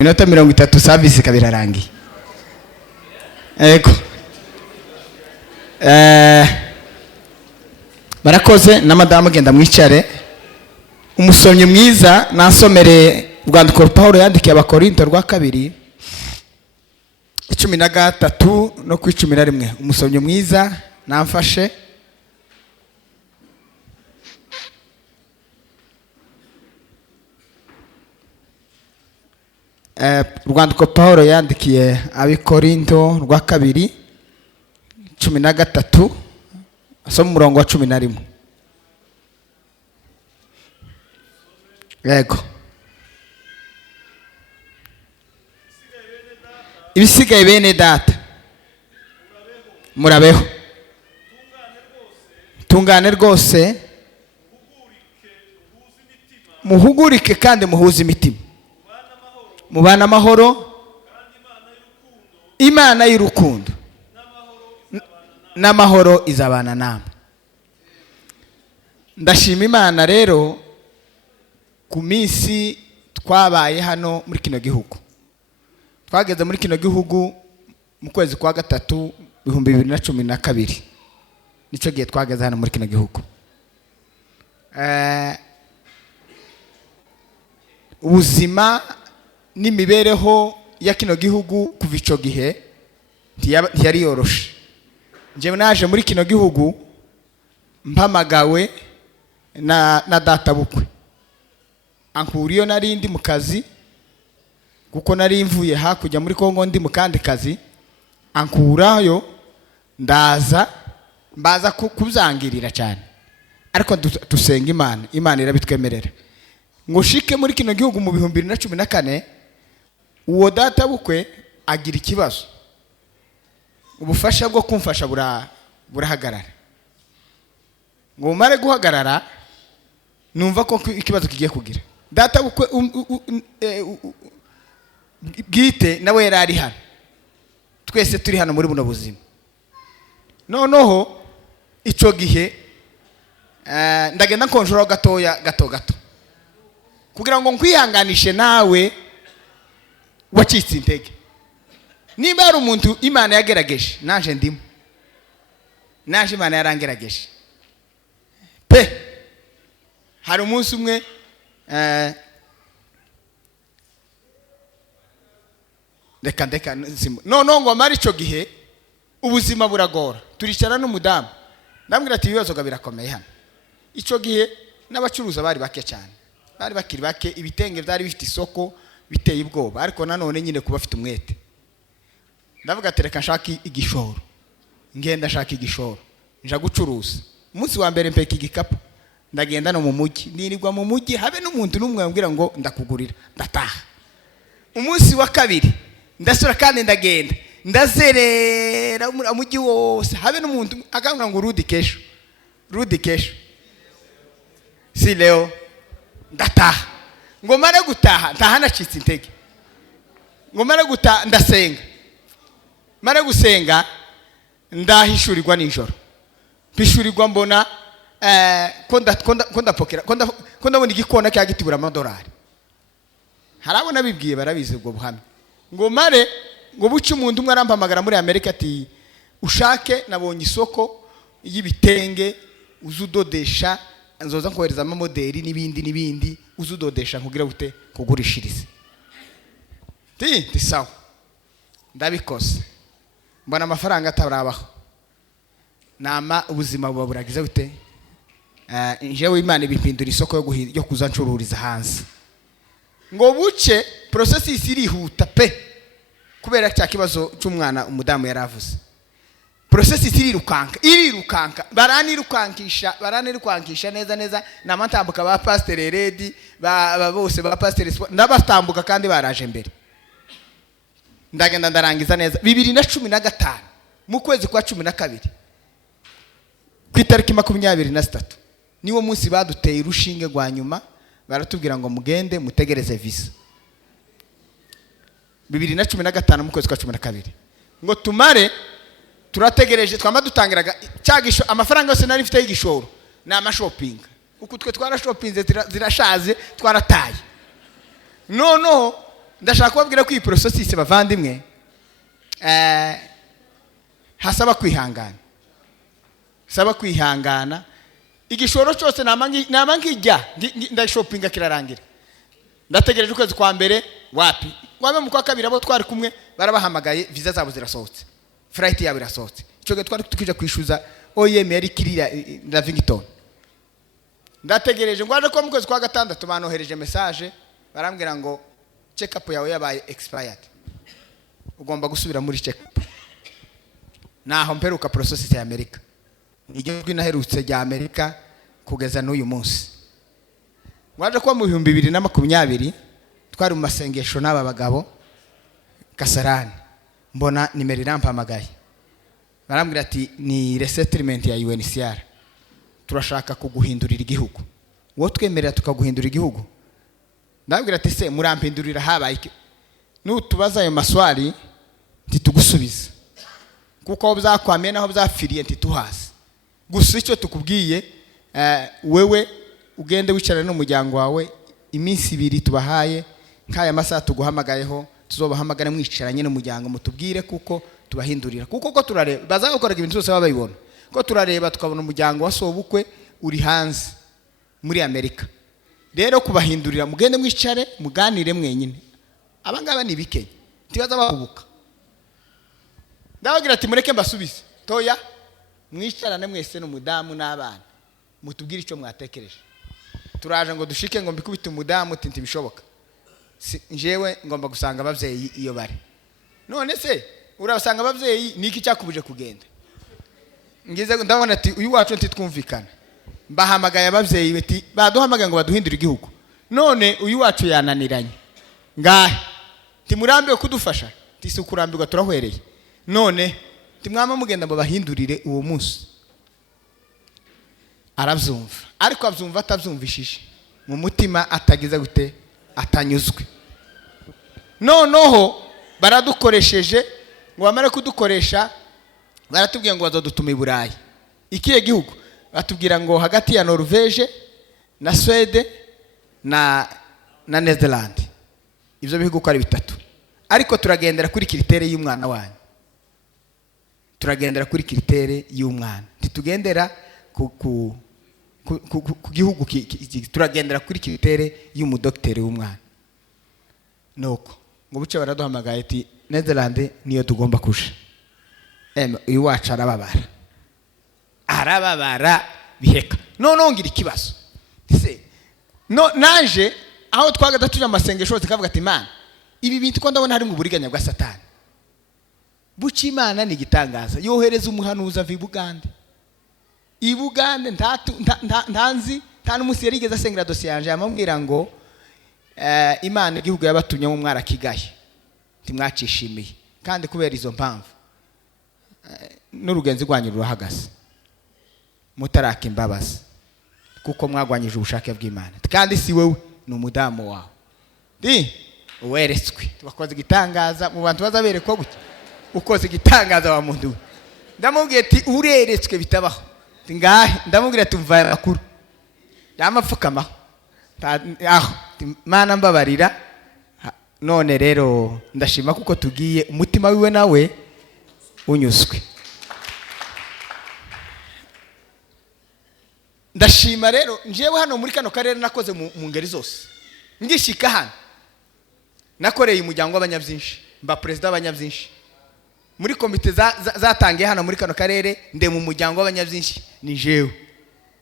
Minota 30 service kabirarangiye. Ego. Barakoze na madamu genda mwicare. Umusomyi mwiza nansomere rwandiko Paulo yandikiye abakorinto rwa kabiri 13 no ku 11. Umusomyi mwiza namfashe. Rwandiko Paulo yandikiye abikorinto rwa kabiri 13 asoma umurongo wa 11. Yego. Ibisigaye bene data murabeho tungane rwose muhugurike kandi muhuze imitima mubana amahoro Imana y'urukundo n'amahoro izabana namwe. Ndashima Imana rero ku minsi twabaye hano muri kino gihugu. Twageze muri kino gihugu mu kwezi kwa gatatu 2012 nico gihe twageze hano muri kino gihugu. Ubuzima n'imibereho ya kino gihugu kuva ico gihe ntiyari yoroshe. Nje naje muri kino gihugu mpamagawe na data bukwe ankuriyo nari ndi mu kazi kuko nari mvuye hakujya muri Kongo ndi mu kandi kazi ankurayo mbaza kuzangirira cyane ariko dusenga Imana irabitwemerera ngo shike muri kino gihugu mu 2014. Uwo data bukwe agira ikibazo ubufasha bwo kumfasha burahagarara ngo mare guhagarara numva ko ikibazo kigiye kugira data bukwe bwite nawe yarari hano twese turi hano muri buno buzima noneho ico gihe ndagenda nkonjora gato kugira ngo nkwihanganishe nawe wacitse intege. Nimba ari umuntu Imana yagerageje naje ndimo naje Imana yarangerageje pe. Hari umunsi umwe ndeka no ngo mari ico gihe ubuzima buragora turicara n'umudamu ndambwira ati ibibazo birakomeye hano. Ico gihe n'abacuruza bari bake cyane bari bakiri bake ibitenge byari bifite isoko biteye ubwoba ariko nanone nyine kuba afite umwete. Ndavuga ati reka nshaka igishoro ngenda shaka igishoro nja gucuruza. Umunsi wa mbere mpeka igikapu ndagenda no mu mujyi nirirwa mu mujyi habe n'umuntu numwe yambwira ngo ndakugurira ndataha. Umunsi wa kabiri ndasura kandi ndagenda ndazerera umujyi wose habe n'umuntu akambwira ngo rudi kesho si leo ndataha. Ngo mare gutaha ntaha nacitse intege ngo mare gutaha ndasenga mare gusenga ndahishurirwa nijoro bishurirwa mbona ko ndabona igikona cya gitibura amadolari. Harabona bibwiye barabizi ubwo buhamya ngo mare ngo buce umuntu umwe arampamagara muri Amerika ati ushake nabonye isoko y'ibitenge uzudodesha nzoza nkohereza amamodeli n'ibindi uzudodesha nkugira gute kugurishiriza. Ti sawa ndabikoze mbona amafaranga atarabaho nama ubuzima buba buragize gute. Njewe Imana ibipindura isoko yo kuza ncururiza hanze ngo buce process irihuta pe kubera cya kibazo cy'umwana umudamu yaravuze. Process irirukanka baranirukankisha neza namatambuka ba pastor Redi bose ba pastor ndabatambuka kandi baraje mbere. Ndagenda ndarangiza neza 2015 mu kwezi kwa 12 ku itariki 23 niwo munsi baduteye urushinge rwa nyuma baratubwira ngo mugende mutegereze visa. 2015 mu kwezi kwa 12 ngo tumare turategereje twama dutangiraga cyagisho amafaranga yose nari mfite y'igishoro na amashopping uko twe twara shoppinze zirashaze twarataye. No ndashaka kubabwira ko iyi processus bavandimwe hasaba kwihangana. Saba kwihangana. Igishoro cyose nama nkijya ndashopinga kirarangira. Ndategereje ukwezi kwa mbere wapi. Ngwame mu kwa kabiri abo twari kumwe barabahamagaye visa zabo zirasohotse. Flight yabo irasohotse. Ico gihe twari tukija kwishuza OEM yari kirira Lavington. Ndategereje ngwaje ko mu kwezi kwa gatandatu banohereje message barambwira ngo check up yawe yabaye expired. Ugomba gusubira muri check up. Naho mperuka process ya Amerika. Igihugu naherutse rya Amerika kugeza n'uyu munsi. Waje kwa mu 2020 twari mu masengesho n'aba bagabo Kasarani. Mbona nimero irampamagaye. Barambwira ati ni resettlement ya UNHCR. Turashaka kuguhindurira igihugu. Wo twemerera tukaguhindurira igihugu. Ndabwira ati se murampindurira habaye iki? Nutubaza ayo maswali ntitugusubiza. Kuko aho byakwamiye naho byafiriye ntituhazi. Gusa icyo tukubwiye wewe ugende wicara n'umuryango wawe iminsi 2 tubahaye nkaya masaha tuguhamagayeho tuzobahamagara mwicaranye n'umuryango mutubwire kuko tubahindurira kuko ko turareba bazakoraga ibintu byose babayibona ko turareba tukabona umuryango wasobukwe uri hanze muri Amerika. Rero kubahindurira mugende mwicare muganire mwenyine. Abangaba ni bike tibaza bahubuka. Ndabagira ati mureke mbasubize toya mwicarane mwese n'umudamu n'abana mutubwire icyo mwatekereje. Turaje ngo dushike ngo mbikubite umudamu tinti bishoboka. Njewe ngomba gusanga abavyeyi iyo bari. None se urabasanga abavyeyi niki cyakubuje kugenda? Ngize ndabona ati uyu wacu ntitwumvikana. Mbahamagaye abavyeyi beti baduhamagaye ngo baduhindure igihugu. None uyu wacu yananiranye. Ngahe timurambiwe kudufasha. Tisukurambirwa turahwereye. None timwama mugenda ngo bahindurire uwo munsi. Aravyumva ariko avyumva atavyumvishije mu mutima atagize gute atanyuzwe. Noneho baradukoresheje ngo bamare kudukoresha baratubwiye ngo bazodutuma i Burayi. Ikiye gihugu batubwira ngo hagati ya Norvege na Sweden na Netherlands. Ivyo bihugu ko ari bitatu. Ariko turagendera kuri kritere y'umwana wanyu. Turagendera kuri kritere y'umwana. Ntitugendera ku gihugu turagendera kuri kritere y'umudoktere w'umwana. Nuko ngo buce baraduhamagaye ati Netherlands niyo tugomba kusha. Uyu wacu arababara biheka. None ngira ikibazo. Se no naje aho twagaza tuje amasengesho zikavuga ati Imana ibi bintu ko ndabona hari mu buriganya bwa Satani. Buci Imana ni gitangaza yohereza umuhanuza vi Bugande. I Bugande ntanzi nta n'umusi yarigeze asengera dosiye yanje amambwira ngo Imana igihugu yabatumye mu mwara kigaye. Timwacishimiye kandi kubera izo mpamvu n'urugenzi rwanyu rurahagaze. Mutaraka imbabazi kuko mwagwanyije ubushake bw'Imana. Kandi si wewe ni umudamu wawe. Uweretswe tubakoze gitangaza mu bantu bazaberekwa gute ukoze igitangaza wa muntu. Ndamubwiye ati ureretswe bitabaho. Ngahe ndamubwira ati umva makuru yamapfukama aho Mana mbabarira. None rero ndashima kuko tugiye umutima wiwe nawe unyuzwe. Ndashima rero njewe hano muri kano karere nakoze mu ngeri zose. Ngishika hano nakoreye umuryango w'abanyabyinshi mba president w'abanyabyinshi. Muri komite zatangiye hano muri kano karere nde mu muryango w'abanyabyinshi ni jewe.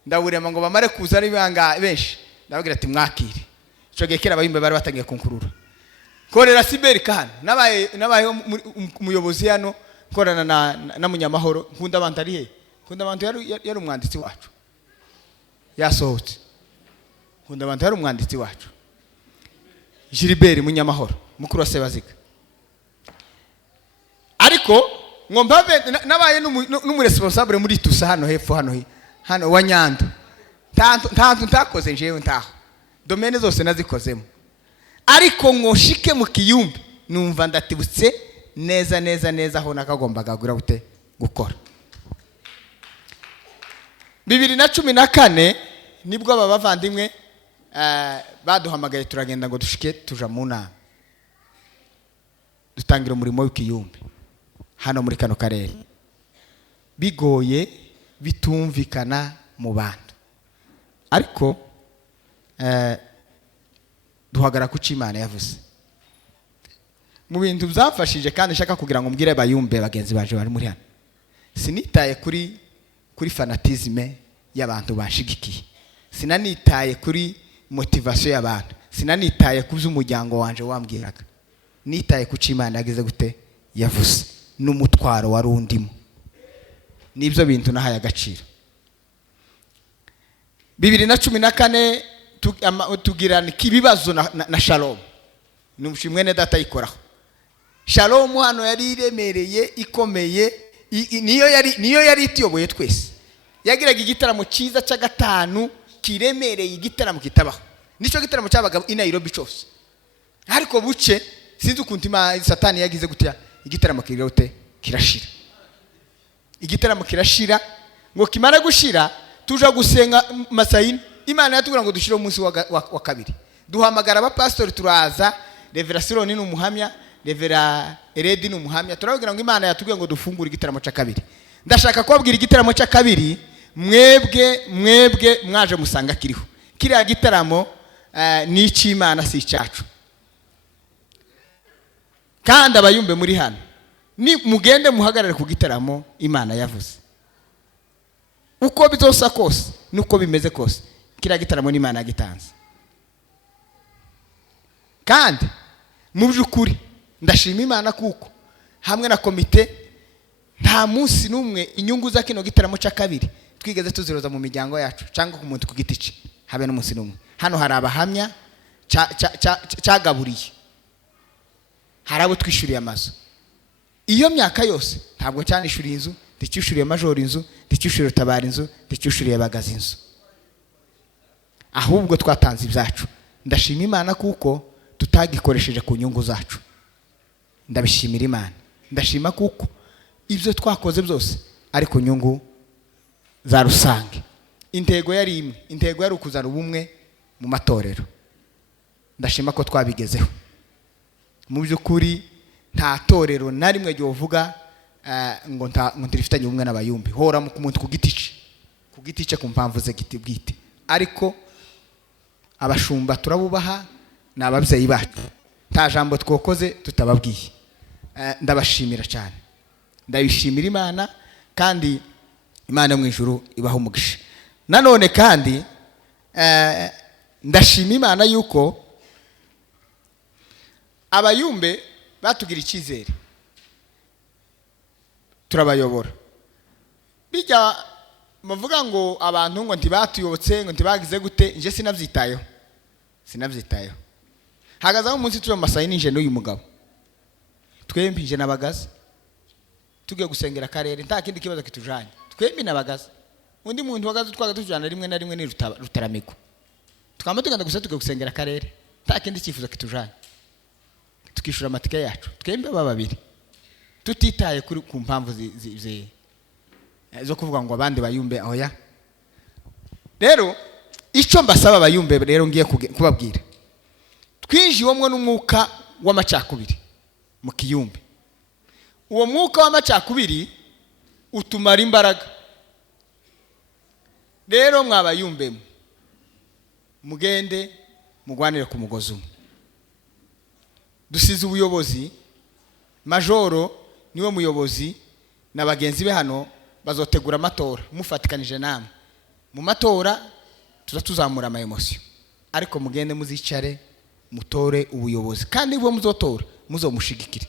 Ndawurema ngo bamare kuza ari banga benshi. Ndabagira ati mwakire. Ico gekera abayimbe bari batangiye kunkurura. Korera Siberi kana nabaye umuyobozi hano korana na munyamahoro nkunda abantu ari he. Nkunda abantu yari umwanditsi wacu. Yasohotse. Nkunda abantu yari umwanditsi wacu. Gilbert munyamahoro mukuru wa Sebaziga. Ariko ngombave nabaye n'umuresponsable muri tusa hano hepfo hano wa Nyando. Ntantu ntakoze njewe ntaho. Domaine zose nazikozemo. Ariko ngoshike mu Kiyumbi numva ndatibutse neza aho nakagombaga gukora. 2014 nibwo aba bavandimwe baduhamagaye turagenda ngo dushike tuja mu nama. dutangira umurimo w'ikiyumbi hano muri kano karere, bigoye bitumvikana mu bantu, ariko duhagara ku Imana yavuze. Mu bintu byafashije kandi nshaka kugira ngo mbwire abayumbe bagenzi baje bari muri hano, sinitaye kuri fanatisme y'abantu bashigikiye, sinanitaye kuri motivation y'abantu, sinanitaye ku by'umuryango wanje wambwiraga, nitaye ku Imana yagize gute yavuze n'umutwaro wari undimo, nibyo bintu nahaye agaciro. 2014 tugirana kibibazo na Shalom, n'umushimwe ne data yikoraho. Shalom hano yari iremereye ikomeye, niyo yari itiyoboye twese, yagiraga igitaramo cyiza cya gatanu kiremereye, igitaramo kitabaho, nico gitaramo cyabaga i Nairobi cyose. Ariko buce sinzi ukuntu Satani yagize gutya, igitaramo kirashira. Igitaramo kirashira, ngo kimara gushira tuja gusenga masayini, Imana yatubwira ngo dushire umunsi wa kabiri. Duhamagara abapastori turaza, Reverend Sironi n'umuhamya, Reverend Eredi n'umuhamya, turabwira ngo Imana yatubwiye ngo dufungure igitaramo cya kabiri. Ndashaka kubabwira igitaramo cya kabiri, mwebwe mwaje musanga kiriho. Kiriya gitaramo ni icy'Imana si icyacu. Kandi abayumbe muri hano, ni mugende muhagarare ku gitaramo Imana yavuze. Uko bizosa kose nuko bimeze kose, kiriya gitaramo ni Imana yagitanze. Kandi mu by'ukuri ndashima Imana kuko hamwe na komite nta munsi n'umwe inyungu za kino gitaramo cya kabiri twigeze tuziroza mu miryango yacu cyangwa ku muntu ku giti cye, habe n'umunsi n'umwe. Hano hari abahamya cyagaburiye, hari abo twishuriye amazu. Iyo myaka yose ntabwo cyanishuriye inzu, ndicyishuriye Major inzu, ndicyishuriye Tabara inzu, ndicyishuriye Bagazi inzu, ahubwo twatanze ibyacu. Ndashima Imana kuko tutagikoresheje ku nyungu zacu, ndabishimira Imana. Ndashima kuko ibyo twakoze byose ari ku nyungu za rusange. Intego yari imwe, intego yari ukuzana ubumwe mu matorero. Ndashima ko twabigezeho. Mu by'ukuri nta torero na rimwe ryovuga ngo ntirifitanye ubumwe n'abayumbi, hora mu muntu ku giti cye ku mpamvu ze bwite. Ariko abashumba turabubaha, ni ababyeyi bacu, nta jambo twokoze tutababwiye. Ndabashimira cyane, ndabishimira Imana, kandi Imana mu ijuru ibaho umugisha. Nanone kandi ndashima Imana yuko abayumbe batugira icyizere, turabayobora. Bijya muvuga ngo abantu ngo ntibatuyobotse, ngo ntibagize gute, nje sinabyitayeho. Hagazaho umunsi tuje mu masayi ninje n'uyu mugabo, twembi nje nabagaza tugiye gusengera akarere, nta kindi kibazo kitujanye, twembi nabagaza. Undi muntu wagaza twaga tujana rimwe na rimwe ni Rutaramiko, tukaba tugenda gusa tugiye gusengera akarere, nta kindi cyifuzo kitujanye, tukishura amatike yacu twembi babiri, tutitaye kuri ku mpamvu zo kuvuga ngo abandi bayumbe oya. Rero icyo mbasaba abayumbe rero ngiye kubabwira, twinjiwemwe n'umwuka w'amacakubiri mu kiyumbe. Uwo mwuka w'amacakubiri utumara imbaraga. Rero mwabayumbe mugende mugwanire ku mugozi umwe. Dusize ubuyobozi, Majoro niwe muyobozi na bagenzi be hano bazotegura amatora mufatikanije namwe. Mu matora tuzamura ama emotion, ariko mugende muzicare mutore ubuyobozi, kandi bwo muzotora muzomushigikire.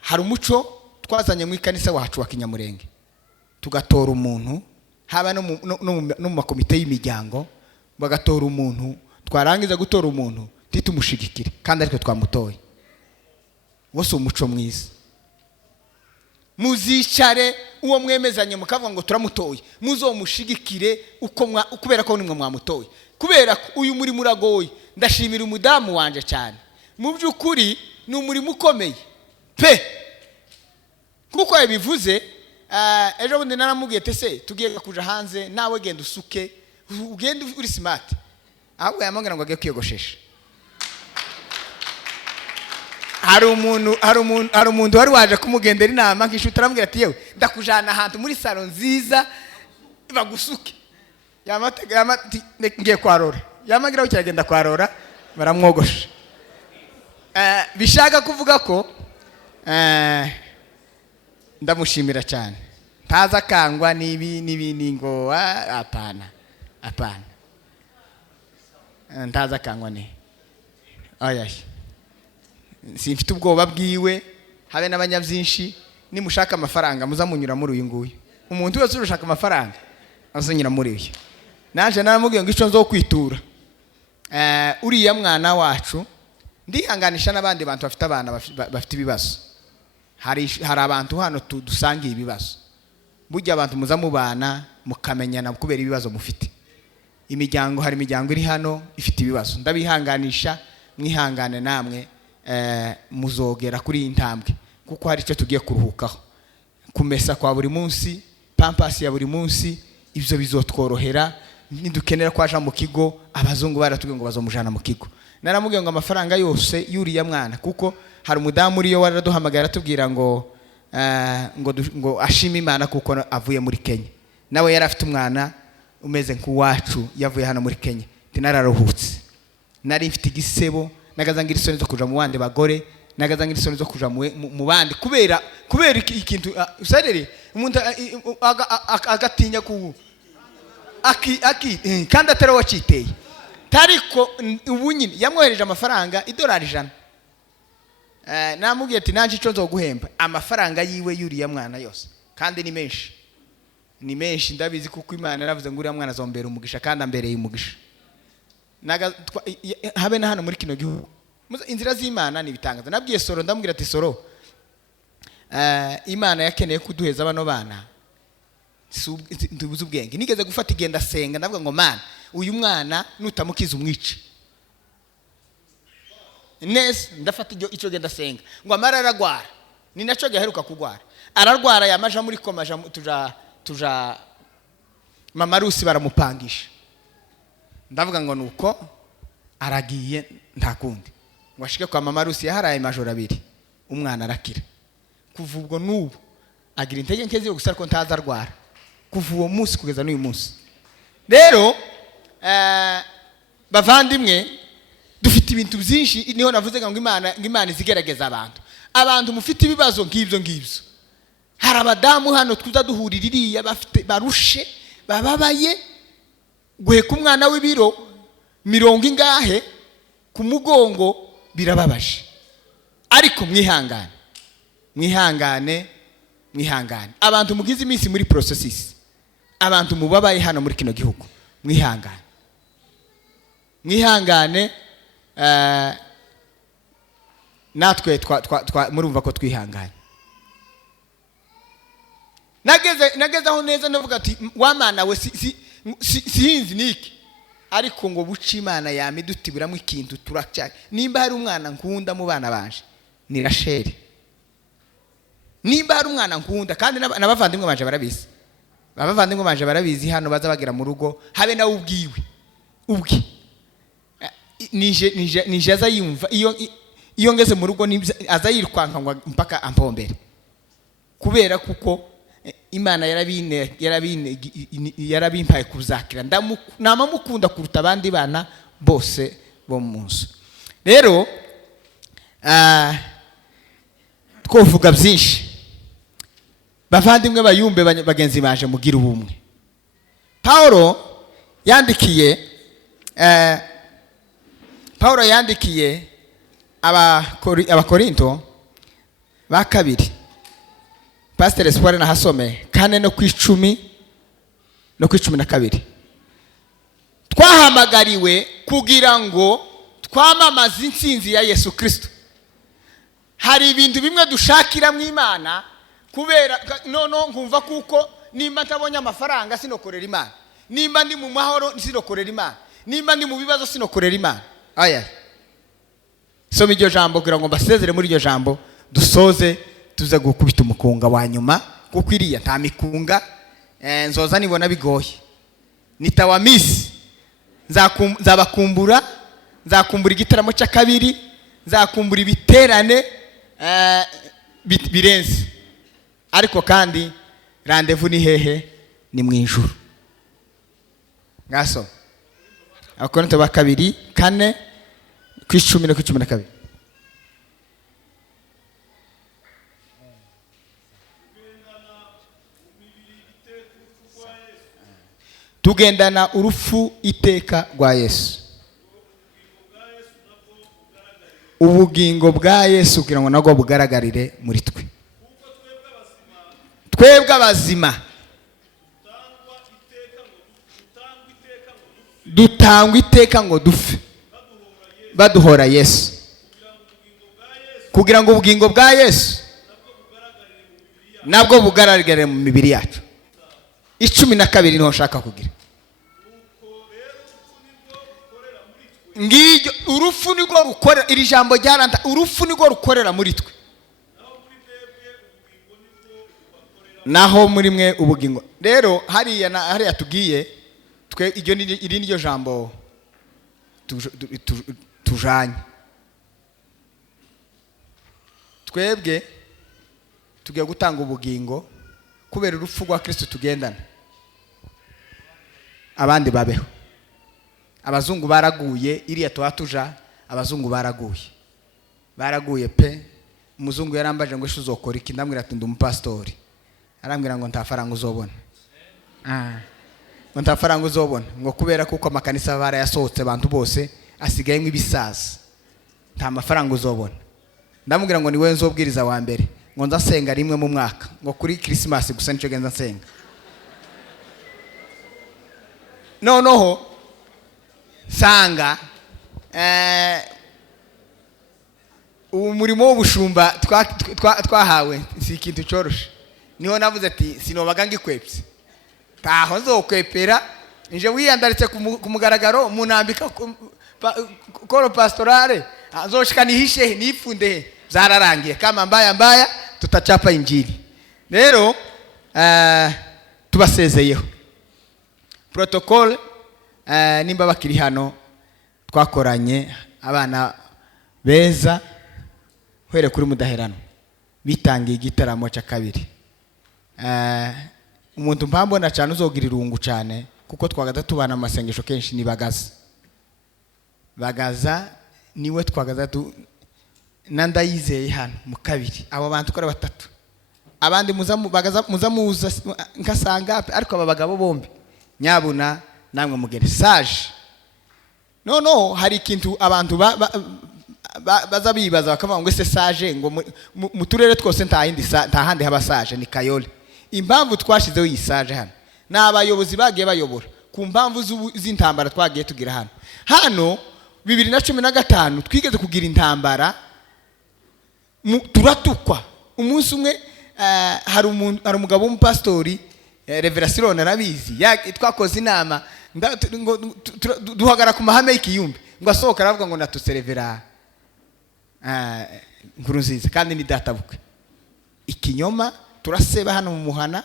Hari umuco twazanye mu ikanisa wacu wa Kinyamurenge, tugatora umuntu, haba no mu makomite y'imiryango bagatora umuntu, twarangiza gutora umuntu titumushigikire kandi ariko twamutoye. Wose umuco mwiza, muzicare uwo mwemezanye mukavuga ngo turamutoye, muzomushigikire kubera ko nimwe mwamutoye, kubera uyu muri muragoye. Ndashimira umudamu wanje cyane, mu by'ukuri ni umurimo ukomeye pe, kuko yabivuze. Ejo bundi naramubwiye tese tugiye kuja hanze, nawe genda usuke, ugende uri smart. Ahubwo yamubwira ngo agiye kwiyogoshesha. hari umuntu wari waje kumugendera inama nk'ishuti aramubwira ati yewe ndakujana ahantu muri salo nziza bagusuke ngiye kwarora yamagiraho kiragenda kwarora baramwogosha. Bishaka kuvuga ko ndamushimira cyane ntaza kangwa n'ibi ngo apana ntaza kangwa ne ayaye simfite ubwoba bwiwe habe n'abanyabyinshi nimushaka amafaranga muzamunyura muri uyu nguyu umuntu wese urushaka amafaranga azanyura muri uyu naje naramubwiye ngo ico nzo kwitura uriya mwana wacu ndihanganisha n'abandi bantu bafite abana bafite ibibazo hari abantu hano dusangiye ibibazo burya abantu muzamubana mukamenyana kubera ibibazo mufite imiryango hari imiryango iri hano ifite ibibazo ndabihanganisha mwihangane namwe muzogera kuri iyi ntambwe kuko hari icyo tugiye kuruhukaho kumesa kwa buri munsi pampasi ya buri munsi ibyo bizotworohera nidukenera kwaja mu kigo abazungu baratubwiye ngo bazomujana mu kigo naramubwiye ngo amafaranga yose yuriya mwana kuko hari umudamu uriyo waraduhamagara tubwira ngo ashima Imana kuko avuye muri Kenya nawe yari afite umwana umeze nk'uwacu yavuye hano muri Kenya tinararuhutse nari mfite igisebo nagazangira isoni zo kuja mu bandi bagore nagazangira isoni zo kuja mu bandi kubera ikintu usadere umuntu agatinya ku kandi atari waciteye tariko ubu nyine yamwohereje amafaranga $100 namubwiye ati nanje ico nzoguhemba amafaranga yiwe yuriya mwana yose kandi ni menshi ndabizi kuko Imana yaravuze ngo uriya mwana azombera umugisha kandi ambereye umugisha habe na hano muri kino gihugu inzira z'Imana nibitangaza nabwiye Soro ndamubwira ati Soro Imana yakeneye kuduheza bano bana ndubuze ubwenge nigeze gufata igenda senga ndavuga ngo Mana uyu mwana nutamukiza umwice nese ndafata icyo genda senga ngo amara aragwara ni naco gaheruka kugwara ararwara yamaja muri komaja tuja mama Rusi baramupangisha ndavuga ngo nuko aragiye ntakundi ngo ashike kwa mama Rusi yaharaye majoro 2 umwana arakira kuva ubwo nubu agira intege nke zo gusara ko ntaza arwara kuva uwo munsi kugeza n'uyu munsi rero bavandimwe dufite ibintu byinshi niho navuze ngo Imana izigerageza abantu mufite ibibazo ngibyo hari abadamu hano tuza duhurira iriya bafite barushe bababaye guheka umwana w'ibiro 70 ingahe ku mugongo birababaje ariko mwihangane abantu mugize iminsi muri processes abantu mubabaye hano muri kino gihugu mwihangane natwe murumva ko twihangane nageze aho neza navuga ati wamana we sinzi niki ariko ngo buci Imana yamidutibiramwe ikintu turacyari nimba hari umwana nkunda mu bana banje ni Rachel nimba hari umwana nkunda kandi n'abavandimwe banje barabizi hano baza bagira mu rugo habe nawe ubwi nije aza yumva iyo ngeze mu rugo aza yirukwanka ngo mpaka ampombere kubera kuko Imana yarabimpaye kuzakira namamukunda kuruta abandi bana bose bo munsi rero twovuga byinshi bavandimwe bayumbe bagenzi baje mugira ubumwe Paulo yandikiye abakorinto ba kabiri Pastor Espoir na hasome 4 no kw'icumi no kw'icumi na kabiri twahamagariwe kugira ngo twamamaze intsinzi ya Yesu Kristo hari ibintu bimwe dushakira mu Imana kubera nkumva kuko nimba ntabonye amafaranga sinokorera Imana nimba ndi mu mahoro sinokorera Imana nimba ndi mu bibazo sinokorera Imana aya soma iryo jambo kugira ngo mbasezere muri iryo jambo dusoze tuza gukubita umukunga wa nyuma kuko iriya nta mikunga nzoza nibona bigoye nitawamisi nzakumbura igitaramo cya kabiri nzakumbura ibiterane birenze, ariko kandi randevu ni hehe? Ni mu ijuru. Ngaso Abakorinto ba kabiri 4:10 no 12. Tugendana urupfu iteka rwa Yesu, ubugingo bwa Yesu kugira ngo nabwo bugaragarire muri twe. Twebwe abazima dutangwa iteka ngo dupfe baduhora Yesu, kugira ngo ubugingo bwa Yesu nabwo bugaragarire mu mibiri yacu. 12 niho nshaka kugira. Ngiryo urupfu niko rukorera, iri jambo ryaranta, urupfu niko rukorera muri twe, naho muri mwe ubugingo. Rero hariya tugiye twe, iri niryo jambo tujanye. Twebwe tugiye gutanga ubugingo kubera urupfu rwa Kristo tugendana. Abandi babeho. Abazungu baraguye, iriya twatuja abazungu baraguye pe. Umuzungu yarambaje ngo uzokora iki? Ndamwira ati ndi umupastori. Arambwira ngo nta faranga uzobona. Ngo nta faranga uzobona, ngo kubera kuko amakanisa barayasohotse abantu bose asigayemo ibisaza, nta mafaranga uzobona. Ndamubwira ngo ni wewe nzobwiriza wa mbere, ngo nzasenga rimwe mu mwaka, ngo kuri Christmas gusa nico genza nsenga. Noneho sanga umurimo w'ubushumba twahawe si ikintu cyoroshe. Niho navuze ati sinobaga ngikwepse, taho nzokwepera nje wiyandaritse ku mugaragaro munambika koro pastorale azoshika nihishe nifunde zararangiye kama mbaya tutachapa injili. Rero tubasezeyeho protocol. Nimba bakiri hano twakoranye abana beza here kuri mudaherano bitangiye igitaramo cya kabiri. Umuntu mpambona cyane uzogira irungu cyane kuko twagaza tubana amasengesho kenshi ni bagaza niwe twagaza nandayizeye hano mu kabiri. Abo bantu kora batatu, abandi muza nkasanga, ariko aba bagabo bombi nyabuna namwe mugere sage. No hari ikintu abantu baza bibaza bakavuga ngo ese sage ngo mu turere twose nta handi haba sage, ni Kayole. Impamvu twashizeho iyi sage hano n'abayobozi bagiye bayobora ku mpamvu z'intambara twagiye tugira hano 2015 twigeze kugira intambara, turatukwa. Umunsi umwe hari umugabo w'umupastori Reverasirone arabizi, twakoze inama duhagara ku mahame y'ikiyumbi, ngo asohoka aravuga ngo natuserevera nkuru nziza kandi ni databukwe. Ikinyoma turaseba hano mu muhana,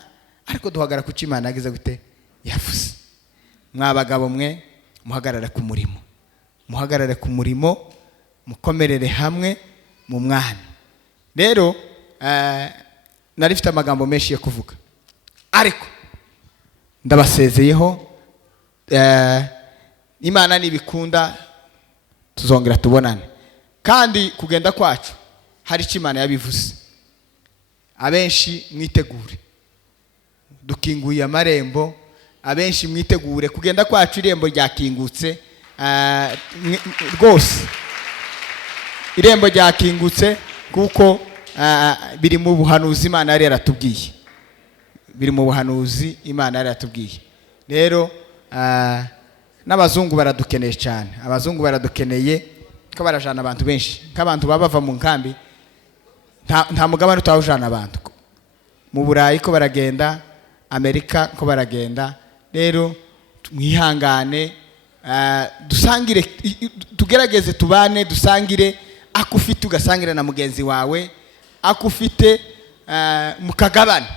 ariko duhagara ku Imana yagize gute yavuze. Mwabagabo mwe muhagarare ku murimo, mukomerere hamwe mu mwana. Rero narifite amagambo menshi yo kuvuga, ariko ndabasezeyeho. Imana nibikunda tuzongera tubonane, kandi kugenda kwacu hari icyo Imana yabivuze. Abenshi mwitegure, dukinguye amarembo. Abenshi mwitegure kugenda kwacu, irembo ryakingutse rwose. Irembo ryakingutse kuko biri mu buhanuzi Imana yari yaratubwiye, Rero n'abazungu baradukeneye cyane. Abazungu baradukeneye ko barajana abantu benshi, nk'abantu bava mu nkambi nta mugabane utawujana abantu. Mu Burayi ko baragenda, Amerika ko baragenda. Rero mwihangane, dusangire, tugerageze tubane, dusangire. Akufite ugasangire na mugenzi wawe, akufite mukagabane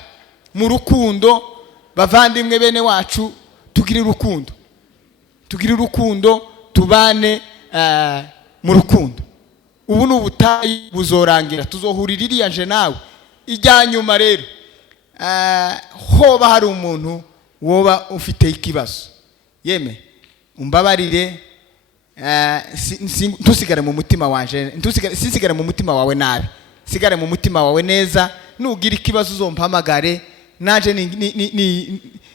mu rukundo. Bavandimwe bene wacu, tugire urukundo, tubane mu rukundo. ubu n'ubutayi buzorangira tuzohurira iriya nje nawe ijya nyuma rero hoba hari umuntu woba ufite ikibazo yeme umbabarire ntusigare mu mutima wanje ntusigare mu mutima wawe nabi sigare mu mutima wawe neza nugira ikibazo uzompamagare naje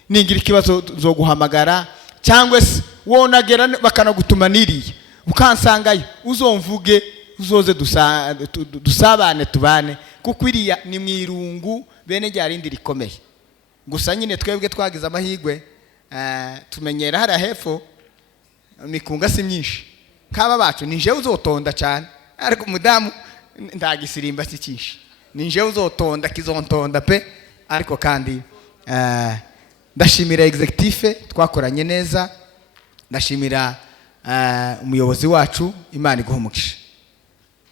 ningira ikibazo zo guhamagara cyangwa se wonagera bakanagutuma niriye ukansangayo uzomvuge uzoze dusabane tubane kuko iriya ni mwirungu bene ryarindi rikomeye gusa nyine twebwe twagize amahigwe tumenyera hari hepfo mikunga si myinshi kaba bacu ninje uzotonda cyane ariko umudamu ndagisirimba sikishi ninje uzotonda kizontonda pe ariko kandi ndashimira executive twakoranye neza ndashimira umuyobozi wacu Imana iguhumugisha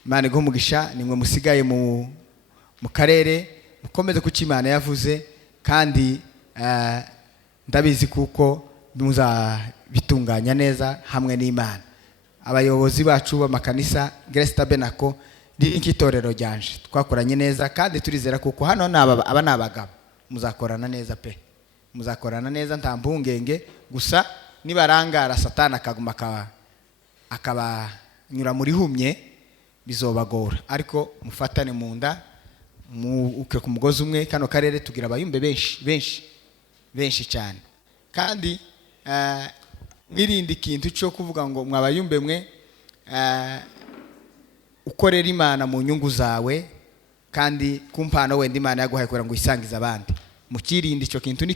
Imana iguhumugisha nimwe musigaye mu karere mukomeze kuki Imana yavuze kandi ndabizi kuko muzabitunganya neza hamwe n'Imana abayobozi bacu b'amakanisa Grace Tabernacle n'ikitorero ryanje twakoranye neza kandi turizera kuko hano aba nabagabo muzakorana neza pe muzakorana neza nta mpungenge gusa nibarangara satani akaguma akabanyura muri humye bizobagora ariko mufatane mu nda uke ku mugozi umwe kano karere tugira abayumbe benshi cyane kandi mwirinde ikintu cyo kuvuga ngo mwabayumbe mwe ukorera Imana mu nyungu zawe kandi kumpano wenda Imana yaguhaye kugira ngo isangize abandi mukirinde icyo kintu ni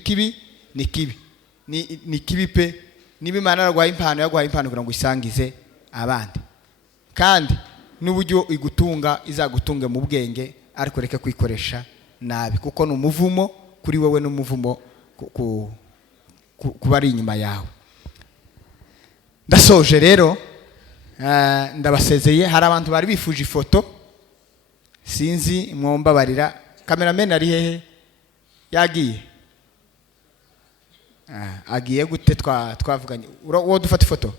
kibi pe niba Imana yaguhaye impano kugira ngo isangize abandi kandi n'uburyo igutunga izagutunge mu bwenge ariko reka kwikoresha nabi kuko ni umuvumo kuri wowe n'umuvumo kuba ari inyuma yawe ndasoje rero ndabasezeye hari abantu bari bifuje ifoto sinzi mwombabarira cameraman ari hehe yagiye agiye gute twavuganye wo dufata ifoto